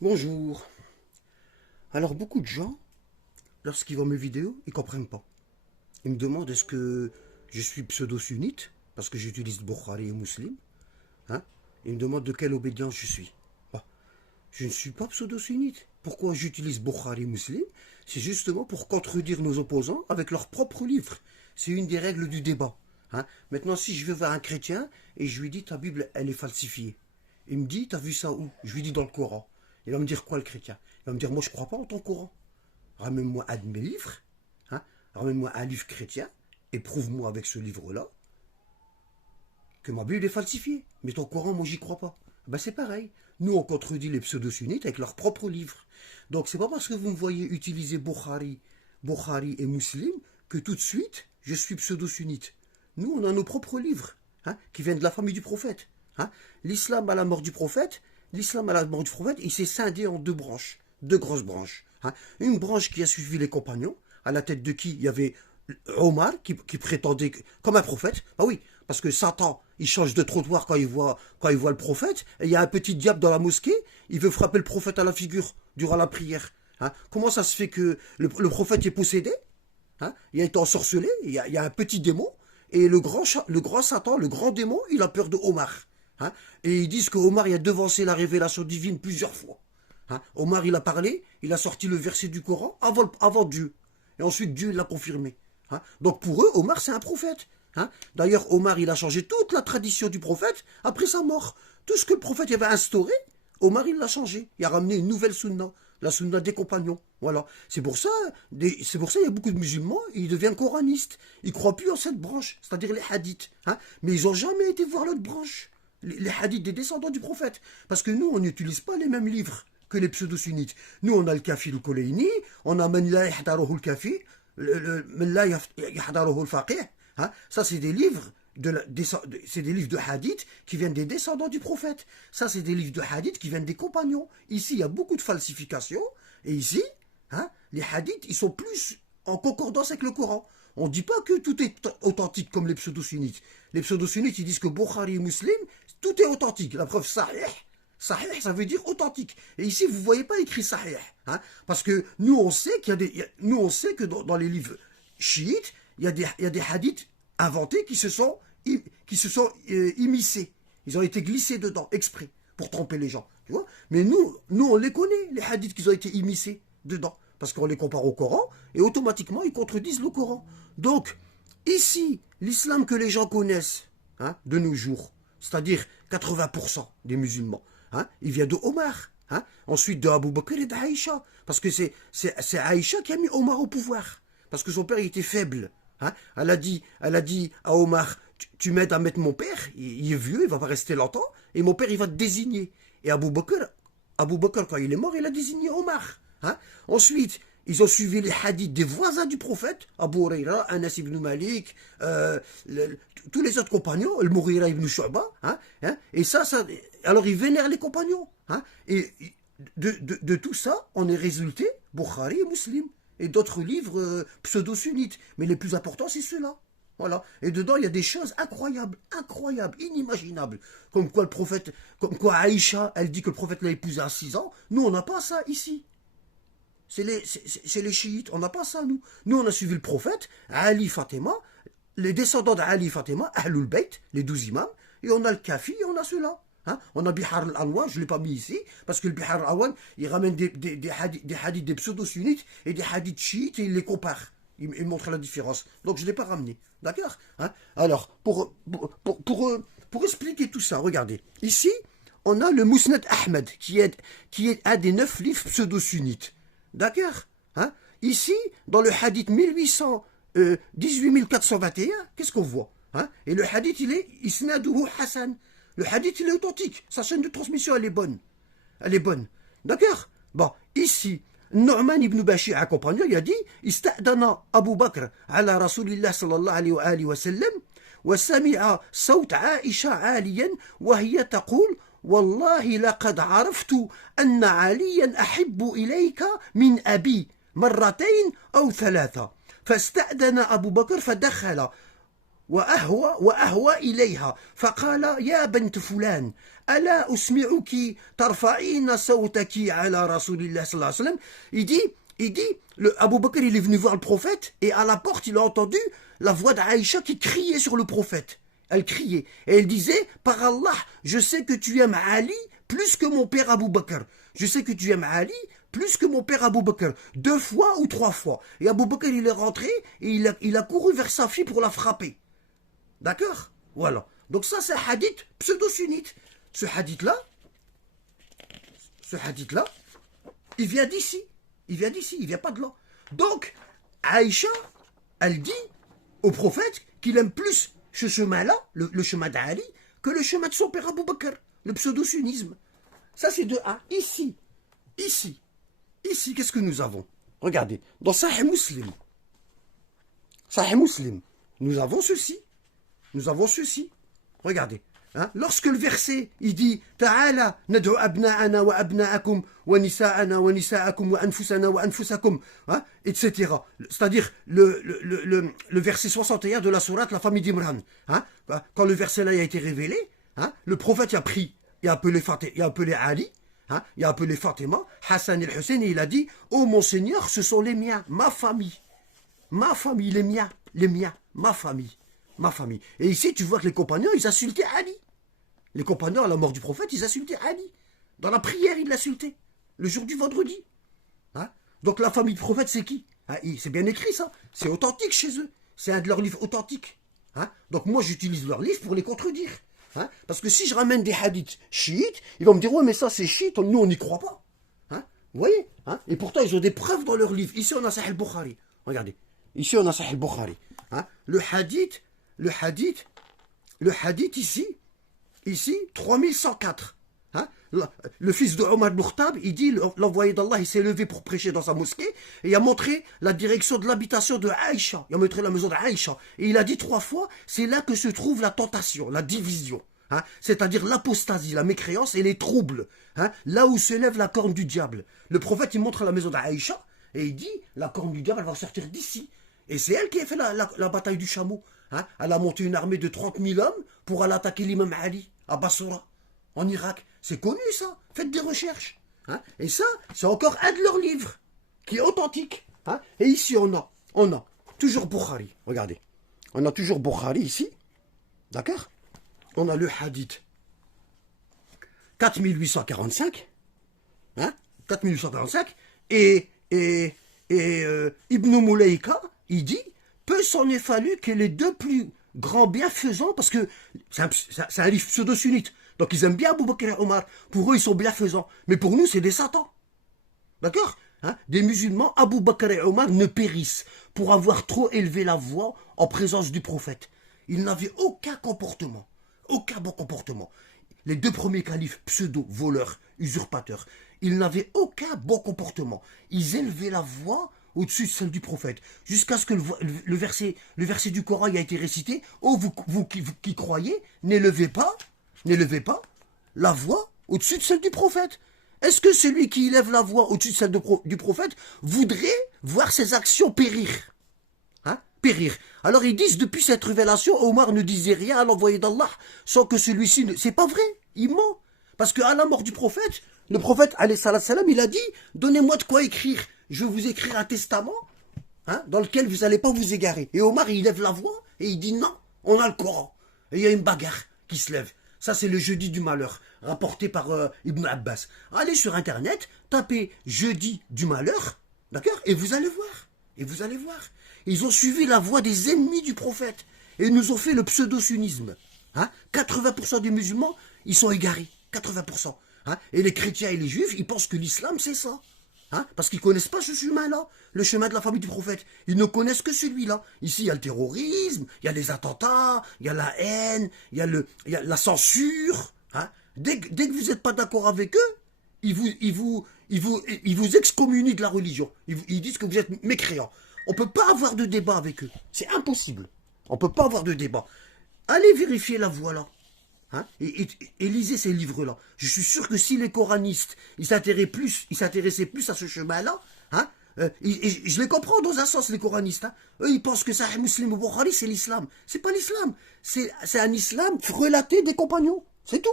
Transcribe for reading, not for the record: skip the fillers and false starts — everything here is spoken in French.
Bonjour. Alors beaucoup de gens, lorsqu'ils voient mes vidéos, ils comprennent pas. Ils me demandent est-ce que je suis pseudo-sunnite, parce que j'utilise Bukhari et Muslim. Hein. Ils me demandent de quelle obédience je suis. Bah, je ne suis pas pseudo-sunnite. Pourquoi j'utilise Bukhari et Muslim? C'est justement pour contredire nos opposants avec leurs propres livres. C'est une des règles du débat. Hein. Maintenant, si je vais voir un chrétien et je lui dis ta Bible, elle est falsifiée. Il me dit, t'as vu ça où? Je lui dis dans le Coran. Il va me dire quoi le chrétien? Il va me dire, moi je crois pas en ton Coran. Ramène-moi un de mes livres, hein, ramène-moi un livre chrétien, et prouve-moi avec ce livre-là que ma Bible est falsifiée. Mais ton Coran, moi j'y crois pas. Ben c'est pareil. Nous on contredit les pseudo-sunnites avec leurs propres livres. Donc c'est pas parce que vous me voyez utiliser Bukhari et Muslim que tout de suite je suis pseudo-sunnite. Nous on a nos propres livres, hein, qui viennent de la famille du prophète. Hein. L'islam à la mort du prophète, il s'est scindé en deux branches, deux grosses branches. Hein. Une branche qui a suivi les compagnons, à la tête de qui il y avait Omar, qui prétendait comme un prophète. Ah oui, parce que Satan, il change de trottoir quand il voit le prophète, et il y a un petit diable dans la mosquée, il veut frapper le prophète à la figure durant la prière. Hein. Comment ça se fait que le prophète est possédé? Hein. Il a été ensorcelé, il y a un petit démon, et le grand Satan, le grand démon, il a peur de Omar. Hein. Et ils disent que Omar il a devancé la révélation divine plusieurs fois. Hein. Omar il a parlé, il a sorti le verset du Coran avant Dieu. Et ensuite Dieu l'a confirmé. Hein. Donc pour eux, Omar c'est un prophète. Hein. D'ailleurs, Omar il a changé toute la tradition du prophète après sa mort. Tout ce que le prophète avait instauré, Omar il l'a changé. Il a ramené une nouvelle sunna, la sunna des compagnons. Voilà. C'est pour ça, il y a beaucoup de musulmans, ils deviennent coranistes. Ils croient plus en cette branche, c'est-à-dire les hadiths. Hein. Mais ils n'ont jamais été voir l'autre branche, les hadiths des descendants du prophète. Parce que nous, on n'utilise pas les mêmes livres que les pseudo-sunnites. Nous, on a le Kafi le Koleini, on a Man la yahdaruhu le Kafi, Man la yahdaruhu le Faqih. Hein. Ça, c'est des livres c'est des livres de hadith qui viennent des descendants du prophète. Ça, c'est des livres de hadith qui viennent des compagnons. Ici, il y a beaucoup de falsifications. Et ici, hein, les hadiths, ils sont plus en concordance avec le Coran. On ne dit pas que tout est authentique comme les pseudo-sunnites. Les pseudo-sunnites, ils disent que Bukhari et Muslim, tout est authentique. La preuve, sahih. Sahih, ça veut dire authentique. Et ici, vous ne voyez pas écrit sahih. Hein, parce que nous, on sait que dans les livres chiites, il y a des hadiths inventés qui se sont immiscés. Ils ont été glissés dedans, exprès, pour tromper les gens. Tu vois. Mais nous, on les connaît, les hadiths qui ont été immiscés dedans. Parce qu'on les compare au Coran, et automatiquement, ils contredisent le Coran. Donc, ici, l'islam que les gens connaissent, hein, de nos jours, c'est-à-dire 80% des musulmans, hein, il vient de Omar. Hein, ensuite de Abu Bakr et d'Aïcha. Parce que c'est Aïcha qui a mis Omar au pouvoir. Parce que son père il était faible. Hein. Elle a dit à Omar, tu m'aides à mettre mon père, il est vieux, il va pas rester longtemps, et mon père il va te désigner. Et Abu Bakr, quand il est mort, il a désigné Omar. Hein. Ensuite, ils ont suivi les hadiths des voisins du prophète, Abu Huraira, Anas ibn Malik, tous les autres compagnons, le Mughira ibn Shu'ba, hein, et ça, alors ils vénèrent les compagnons. Hein, et de tout ça, on est résulté Bukhari et Muslim, et d'autres livres pseudo-sunnites. Mais les plus importants, c'est ceux-là. Voilà. Et dedans, il y a des choses incroyables, inimaginables. Comme quoi Aïcha, elle dit que le prophète l'a épousée à 6 ans. Nous, on n'a pas ça ici. C'est les chiites, on n'a pas ça, nous. Nous, on a suivi le prophète, Ali Fatima, les descendants d'Ali Fatima, Ahlul Bayt, les 12 imams, et on a le Kafi, et on a ceux-là. Hein. On a Bihar al-Anwan, je ne l'ai pas mis ici, parce que le Bihar al-Anwan, il ramène des hadiths des pseudo-sunnites et des hadiths chiites, et il les compare. Il montre la différence. Donc je ne l'ai pas ramené. D'accord. Hein. Alors, pour expliquer tout ça, regardez. Ici, on a le Mousnad Ahmed, qui est un des 9 livres pseudo-sunnites. D'accord. Hein. Ici, dans le hadith 18421, qu'est-ce qu'on voit? Hein. Et le hadith, il est Isnaduhu Hassan. Le hadith, il est authentique. Sa chaîne de transmission, elle est bonne. Elle est bonne. D'accord. Bon, ici, Nu'man ibn Bashir, accompagnant, il a dit Ista'dana Abu Bakr ala Rasulillah sallallahu alayhi wa sallam وسمع صوت عائشة عاليا وهي تقول والله لقد عرفت أن عليا أحب إليك من أبي مرتين أو ثلاثة فاستأذن أبو بكر فدخل وأهوى إليها فقال يا بنت فلان ألا أسمعك ترفعين صوتك على رسول الله صلى الله عليه وسلم. Abu Bakr il est venu voir le prophète et à la porte il a entendu la voix d'Aïcha qui criait sur le prophète. Elle criait et elle disait par Allah je sais que tu aimes Ali plus que mon père Abu Bakr. Je sais que tu aimes Ali plus que mon père Abu Bakr. 2 fois ou 3 fois. Et Abu Bakr il est rentré et il a couru vers sa fille pour la frapper. D'accord? Voilà. Donc ça, c'est un hadith pseudo-sunnite. Ce hadith-là, il vient d'ici. Il vient pas de là. Donc, Aïcha, elle dit au prophète qu'il aime plus ce chemin-là, le chemin d'Ali, que le chemin de son père Abu Bakr, le pseudo-sunnisme. Ça, c'est de A. Ici, qu'est-ce que nous avons? Regardez, dans Sahih Muslim, nous avons ceci. Regardez. Hein? Lorsque le verset, il dit Ta'ala nad'u abna'ana wa abna'akum wa nisa'ana wa nisa'akum wa anfusana wa anfusakum, hein? Etc. C'est-à-dire le verset 61 de la sourate La famille d'Imran. Hein? Quand le verset là a été révélé, hein? Le prophète a pris, il a appelé Ali, hein? Il a appelé Fatima, Hassan et Hussein, et il a dit oh mon Seigneur, ce sont les miens, ma famille, les miens, ma famille. Et ici, tu vois que les compagnons, ils insultaient Ali. Les compagnons, à la mort du prophète, ils insultaient Ali. Dans la prière, ils l'insultaient. Le jour du vendredi. Hein? Donc la famille du prophète, c'est qui? Hein? C'est bien écrit, ça. C'est authentique chez eux. C'est un de leurs livres authentiques. Hein? Donc moi, j'utilise leurs livres pour les contredire. Hein? Parce que si je ramène des hadiths chiites, ils vont me dire, ouais, mais ça, c'est chiite, nous, on n'y croit pas. Hein? Vous voyez? Hein? Et pourtant, ils ont des preuves dans leurs livres. Ici, on a Sahih al-Bukhari. Regardez. Ici, on a Sahih al-Bukhari. Hein? Le hadith ici, 3104. Hein? Le fils de Omar ibn Khattab, il dit, l'envoyé d'Allah, il s'est levé pour prêcher dans sa mosquée, et il a montré la direction de l'habitation de Aïcha. Il a montré la maison d'Aïcha. Et il a dit 3 fois, c'est là que se trouve la tentation, la division. Hein? C'est-à-dire l'apostasie, la mécréance et les troubles. Hein? Là où se lève la corne du diable. Le prophète, il montre la maison d'Aïcha, et il dit, la corne du diable, elle va sortir d'ici. Et c'est elle qui a fait la bataille du chameau. Hein? Elle a monté une armée de 30 000 hommes pour aller attaquer l'imam Ali à Basra, en Irak. C'est connu ça, faites des recherches. Hein? Et ça, c'est encore un de leurs livres, qui est authentique. Hein? Et ici, on a toujours Bukhari, regardez. On a toujours Bukhari ici, d'accord? On a le hadith 4845, hein? 4845, et Ibn Moulayka, il dit, peu s'en est fallu que les 2 plus grands bienfaisants, parce que c'est un livre pseudo-sunnite, donc ils aiment bien Abu Bakr et Omar, pour eux ils sont bienfaisants, mais pour nous c'est des satans, d'accord? Hein? Des musulmans, Abu Bakr et Omar ne périssent pour avoir trop élevé la voix en présence du prophète. Ils n'avaient aucun comportement, aucun bon comportement. Les 2 premiers califes, pseudo-voleurs, usurpateurs, ils n'avaient aucun bon comportement. Ils élevaient la voix au-dessus de celle du prophète, jusqu'à ce que le verset du Coran a été récité. Oh, vous qui croyez, n'élevez pas la voix au-dessus de celle du prophète. Est-ce que celui qui élève la voix au-dessus de celle du prophète voudrait voir ses actions périr? Hein? Périr. Alors ils disent, depuis cette révélation, Omar ne disait rien à l'envoyé d'Allah, sans que celui-ci... C'est pas vrai, il ment. Parce qu'à la mort du prophète, le prophète, alayhi salam, il a dit, donnez-moi de quoi écrire. Je vais vous écrire un testament, hein, dans lequel vous n'allez pas vous égarer. Et Omar, il lève la voix et il dit non, on a le Coran. Et il y a une bagarre qui se lève. Ça, c'est le jeudi du malheur, rapporté par Ibn Abbas. Allez sur Internet, tapez jeudi du malheur, d'accord? Et vous allez voir. Ils ont suivi la voie des ennemis du prophète. Et ils nous ont fait le pseudo-sunnisme. Hein? 80% des musulmans, ils sont égarés. 80%. Hein? Et les chrétiens et les juifs, ils pensent que l'islam, c'est ça. Hein? Parce qu'ils ne connaissent pas ce chemin-là, le chemin de la famille du prophète. Ils ne connaissent que celui-là. Ici, il y a le terrorisme, il y a les attentats, il y a la haine, il y a la censure. Hein? Dès que vous n'êtes pas d'accord avec eux, ils vous excommunient de la religion. Ils disent que vous êtes mécréants. On ne peut pas avoir de débat avec eux. C'est impossible. On ne peut pas avoir de débat. Allez vérifier la voie là. Hein? Et lisez ces livres-là. Je suis sûr que si les coranistes ils s'intéressaient plus à ce chemin-là, hein, Je les comprends dans un sens, les coranistes. Hein. Eux, ils pensent que Sahih Muslim ou Bukhari, c'est l'islam. C'est pas l'islam. C'est un islam relaté des compagnons. C'est tout.